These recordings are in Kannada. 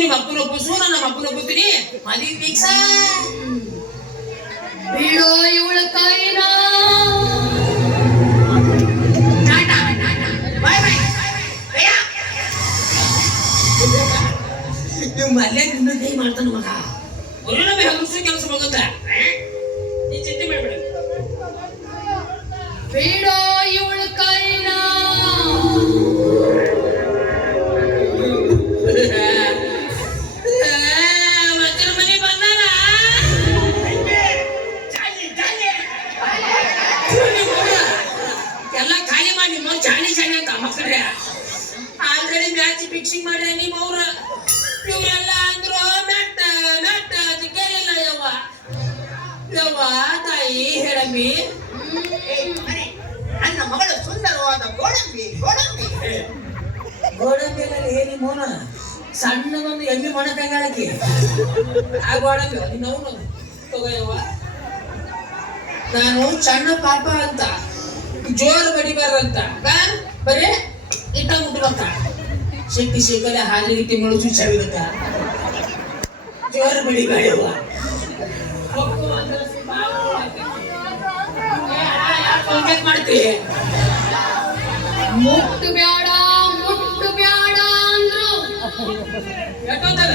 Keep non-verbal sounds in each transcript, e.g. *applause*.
ನಿಮ್ಮ ಅಪ್ಪನ ಒಪ್ಪಿಸು ನನ್ನ ಅಪ್ಪನ ಒಪ್ಪುತ್ತೀನಿ ಮದುವೆ ಫಿಕ್ಸ ಬಿಡೋ. ಇವಳ ಕೈನ ಮಲ್ಯ ನಿನ್ನ ಕೈ ಮಾಡ್ತಾನ ಮಗ. ಒಳ್ಳೆ ಹಗರ್ಸು ಕೆಲಸ ಬಂದಂತ ನೀ ಚಿಂತೆ ಮಾಡ್ಬೇಡ. ಬಿಡೋ ಮಾಡಿ ನಿಮ್ಮ ಚಾಣಿ ಚಾಣಿ ಅಂತ ಮಕ್ಕಳ್ರೆ ಆಲ್ರೆಡಿ ಮ್ಯಾಚ್ ಫಿಕ್ಸಿಂಗ್ ಮಾಡ್ರೆ ನಿಮ್ಮ ಅವ್ರ ಇವರೆಲ್ಲ ಅಂದ್ರು ಮೆಟ್ಟ ಮೆಟ್ಟ ಅದು ಕೇಳಿಲ್ಲ ಯವ್ವ. ಯವ್ವ ತಾಯಿ ಹೇಳಮ್ಮಿ ನನ್ನ ಮಗಳು ಸುಂದರವಾದ ಗೋಡಂಬಿ ಗೋಡಂಬಿ. ಗೋಡಂಬಿಯಲ್ಲಿ ಹೇಳಿ ಮೋನ ಸಣ್ಣದೊಂದು ಎಮ್ಮಿ ಮೊಣ ಕೈಗಾಳಕ್ಕೆ ಆ ಗೋಡಂಬಿ ಅವನು. ತಗೋಯವ್ವ ನಾನು ಸಣ್ಣ ಪಾಪ ಅಂತ. ಜೋರು ಬಡಿಬಾರ್ದಂತ? ಬರೇ ಇಟ್ಟ ಮುಟ್ಬೇಕ ಶಕ್ತಿ ಶೇಖಲೆ ಹಾಲಿ ರೀತಿ ಮುಳುಚು ಚವಿಗತ್ತ ಜೋರು ಬಡಿಬೇಡವ್ವ ಒಪ್ಪು ಅಂದ್ರೆ ಬಾವು ಹಾಕಿ. ಏ, ಯಾಕ್ ಪಂಚಾಯ್ತ್ ಮಾಡ್ತಿ. ಮುಟ್ಟು ಬ್ಯಾಡ ಮುಟ್ಟು ಬ್ಯಾಡ ಅಂದ್ರು. ಯಾಕಂತಾರ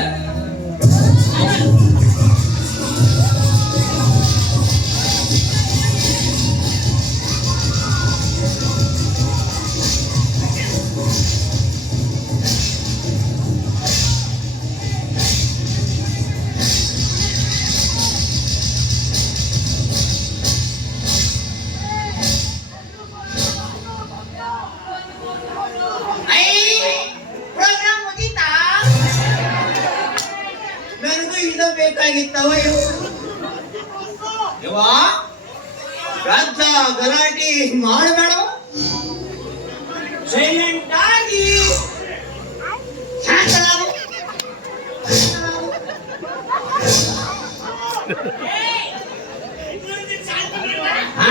ಇದು ಬೇಕಾಗಿತ್ತವ ಯವ್ವ ರಾಜ್ಯ ಗಲಾಟೆ ಮಾಡಬೇಡ ಸೈಲೆಂಟ್ ಆಗಿ ಶಾಂತರಾಗು. ಶಾಂತರಾಗು. ಹಾ.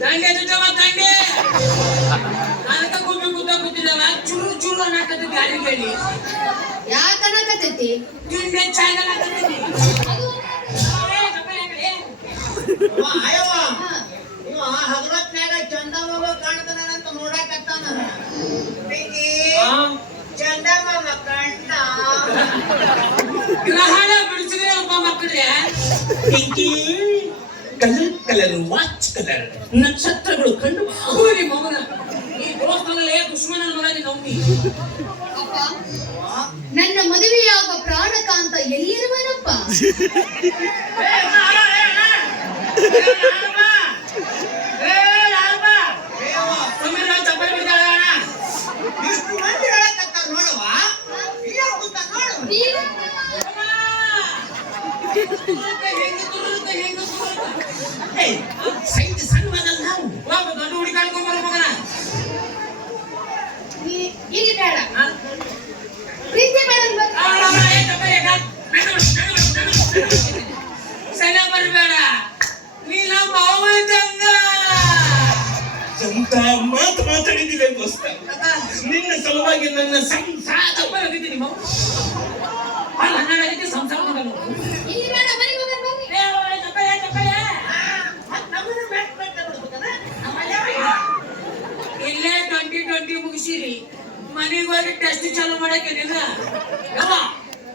ದಂಗೆ ಜೊತೆವ ದಂಗೆ ಅದಕ್ಕ ಗುಬ್ಬಿ ಗುದ್ದ ಕೂತಿದವ ಚುರು ಚುರು ಅನ್ನಕತ್ತಿ ಗಾಳಿ ಗಾಳಿ ಯಾಕನ್ನಕತ್ತೈತಿ ತಿಂಡೆ ಯವ್ವ, ಆಯವ್ವ. ಇವ ಹಗಲತ್ನ್ಯಾಗ ಚಂದಮಾಮ ಕಾಣ್ತಾನಂತ ನೋಡಕತ್ತಾನ. ಚಂದಮಾಮ ಕಂಡ ಗ್ರಹಣ ಬಿಡಿಸಿದ್ರೆ ಒಬ್ಬ ಮಕ್ಕಳೇ. Pinki. Colour colour watch colour ನಕ್ಷತ್ರಗಳು ಕಂಡು ಹೋಗಿ ಮಗನ ಈ ದೋಸ್ತಲ್ಲೇ ದುಶ್ಮನನ ಮಗ ನೀನು ಅಪ್ಪ ನನ್ನ ಮದುವೆಯಾಗ ಪ್ರಾಣಕಾಂತ ಎಲ್ಲಿರುವನಪ್ಪ? ಎಂತ ಮಾತು ಮಾತಾಡಿದಿದೆ ದೋಸ್ತ ನಿನ್ನ ಸಲುವಾಗಿ ನನ್ನ ಸಂಸಾರ ಚಪ್ಪಲಿ ಹೋಗಿದ್ದೀನಿ ನಿಮ್ಮ ಅಲ್ಲ ಹನ್ನೆರಡು ಆಗೈತಿ ಸಂಸಾರ ಮಾಡೋದು ಮನೆಗೆ ಹೋಗಿ ಟೆಸ್ಟ್ ಚಾಲು ಮಾಡಕ್ಕೆ ನಿನ್ನ ಯವ್ವ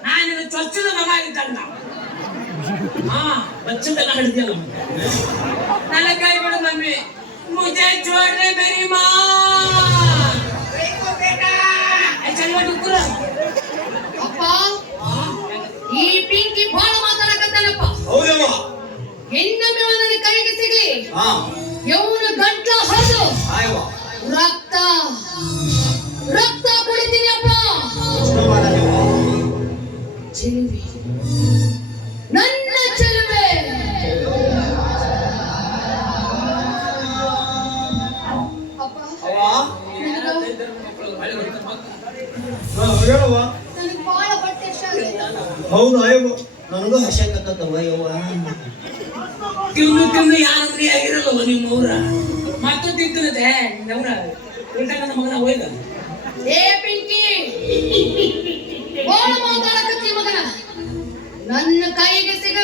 ನಾನು ನಿನ್ನ ಚೊಚ್ಚದ ಮಗ ಆಗಿದ್ದಂಗ ಹಾ ಬಚ್ಚದೆಲ್ಲ ಹಿಡಿದಿಲ್ಲ ನನ್ನ ಕೈ ಬಿಡು ಮಮ್ಮಿ. ಮುಜೆ ಚೋಡ್ರೆ ಮೇರಿ ಮಾ. ಅಪ್ಪ ಈ ಪಿಂಕಿ ಬಹಳ ಮಾತಾಡಕತ್ತಾನಪ್ಪ. ಹೌದಮ್ಮ ಇನ್ನೊಮ್ಮೆ ಅವನ ಕೈಗೆ ಸಿಗ್ಲಿ. ಇವನು ಗಂಟ್ಲ ಹರಿದು. ರಕ್ತ ರಕ್ತ ಕುಡಿತೀನಿ ಅಪ್ಪ. ಚೆಲುವೆ. ನನ್ನ ಚೆಲುವೆ. ನನಗ ಬಹಳ ಬಟ್ಟೆ ಇಷ್ಟ ಹೌದು ಅಯ್ಯೋ ನನಗೂ ಹಸಕತ್ತವ ಯವ್ವ? ತಿನ್ನು ತಿನ್ನು ಯಾರಂದ್ರೆ ಆಗಿರಲ್ಲ ನಿಮ್ಮ ಊರ ಮತ್ತೊಂದು ತಿಂತನದೆ ನಮ್ರ ಉಲ್ಟಾ ನನ್ನ ಮಗನ ಹೋಯ್ದ ಏ ಪಿಂಕಿ! ಮಗನ ನನ್ನ ಕೈಗೆ ಸಿಗ.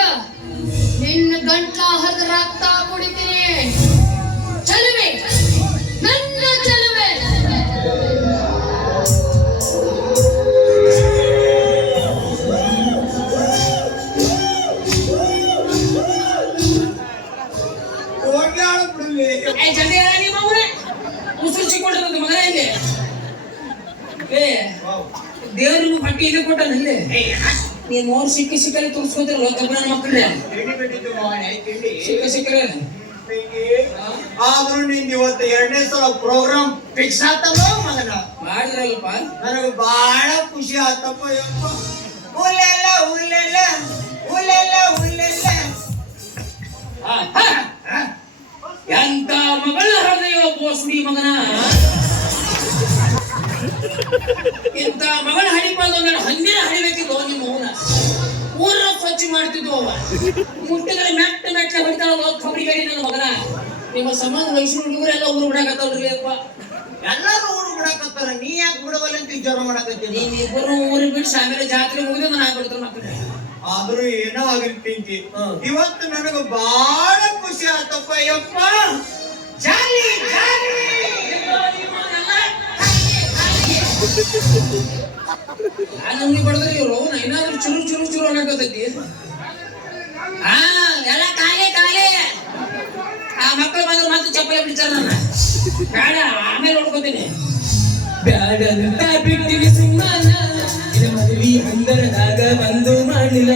ನಿನ್ನ ಗಂಟ್ಲ ಹದ ರಕ್ತ ಕುಡಿತೀನಿ. ಚೆಲುವೆ. ದೇವ್ರಿಗೆ ಪಟ್ಟಿ ಇಲ್ಲಿ ನೀನ್ ಮೂರ್ ಸಿಕ್ಕಿ ಸಿಕ್ಕಲ್ಲಿ ತೋರಿಸ್ಕೊತಿರಲ್ಲ ಕಬ್ಬನ ಮಕ್ಕಳೇ. ಸಿಕ್ಕ ಸಿಕ್ಕರೆ ಆದ್ರೂ ನಿಂದ ಇವತ್ತು ಎರಡನೇ ಸಲ ಪ್ರೋಗ್ರಾಮ್ ಫಿಕ್ಸ್ ಆತಲ್ಲ ಮಗನ? ಮಾಡಿದ್ರಲ್ಲಪ್ಪ. ನನಗೆ ಬಹಳ ಖುಷಿ ಆತಪ್ಪ ಯಪ್ಪ. ಹುಲ್ಲೆಲ್ಲ ಹುಲ್ಲೆಲ್ಲ ಹುಲ್ಲೆಲ್ಲ ಹುಲ್ಲೆಲ್ಲ. ಎಂತ ಮಗಳ ಹೃದಯ ಬೋಸುಡಿ ಮಗನ? *laughs* ಇಂತ ಮಗಳ ಅಂದ್ರೆ ಹಂದಿನ ಹಡಿಬೇಕಿದ್ದು ನಿಮ್ಮ ಅವನ ಊರ ಸ್ವಚ್ಛ ಮಾಡ್ತಿದ್ವು ಅವ ಮುಟ್ಟಿದ್ರೆ ಮೆಟ್ಟ ಮೆಟ್ಟ ಹೊಡಿತಾವ ಗಡಿ ನನ್ನ ಮಗನ. ನಿಮ್ಮ ಸಂಬಂಧ ವಯಸ್ಸಿನ ಇವರೆಲ್ಲ ಊರು ಬಿಡಾಕತ್ತವ್ರಿ ಅಪ್ಪ. ಎಲ್ಲರೂ ಊರು ಬಿಡಕತ್ತಾರ ನೀ ಯಾಕೆ ಬಿಡವಲ್ಲ ಅಂತ ವಿಚಾರ ಮಾಡಕತ್ತೀನಿ ಇಬ್ಬರು ಊರು ಬಿಟ್ಟು ಆಮೇಲೆ ಜಾತ್ರೆ ಮುಗಿದ ನಾನು ಆಗ್ಬಿಡ್ತಾರೆ ಮಕ್ಕಳೇ. ಆದ್ರೂ ಏನೋ ಆಗಿರ್ತೀನಿ ಇವತ್ತು ನನಗೆ ಬಹಳ ಖುಷಿ ಆತಪ್ಪ ಯಪ್ಪ. ಜಾಲಿ ಜಾಲಿ. ನಮ್ಗೆ ಬಡದ್ರಿ ಇವ್ರು. ಏನಾದ್ರು ಚುರು ಚುರು ಚುರು ಅನ್ನಕತ್ತೈತಿ. ಹಾ, ಎಲ್ಲ ಕಾಲೇ ಕಾಲೇ ಆ ಮಕ್ಕಳು ಬಂದ್ರೆ ಮತ್ತೆ ಚಪ್ಪಲಿ ಬಿಡ್ತಾರ ನನ್ನ ಬೇಡ, ಆಮೇಲೆ ನೋಡ್ಕೋತೀನಿ. ಬ್ಯಾಡ ಬಿಟ್ಟಿವಿ ಸಿಂಹನ ಮದುವೆ ಹಂದರದಾಗ ಬಂದು ಮಾಡಿಲ್ಲ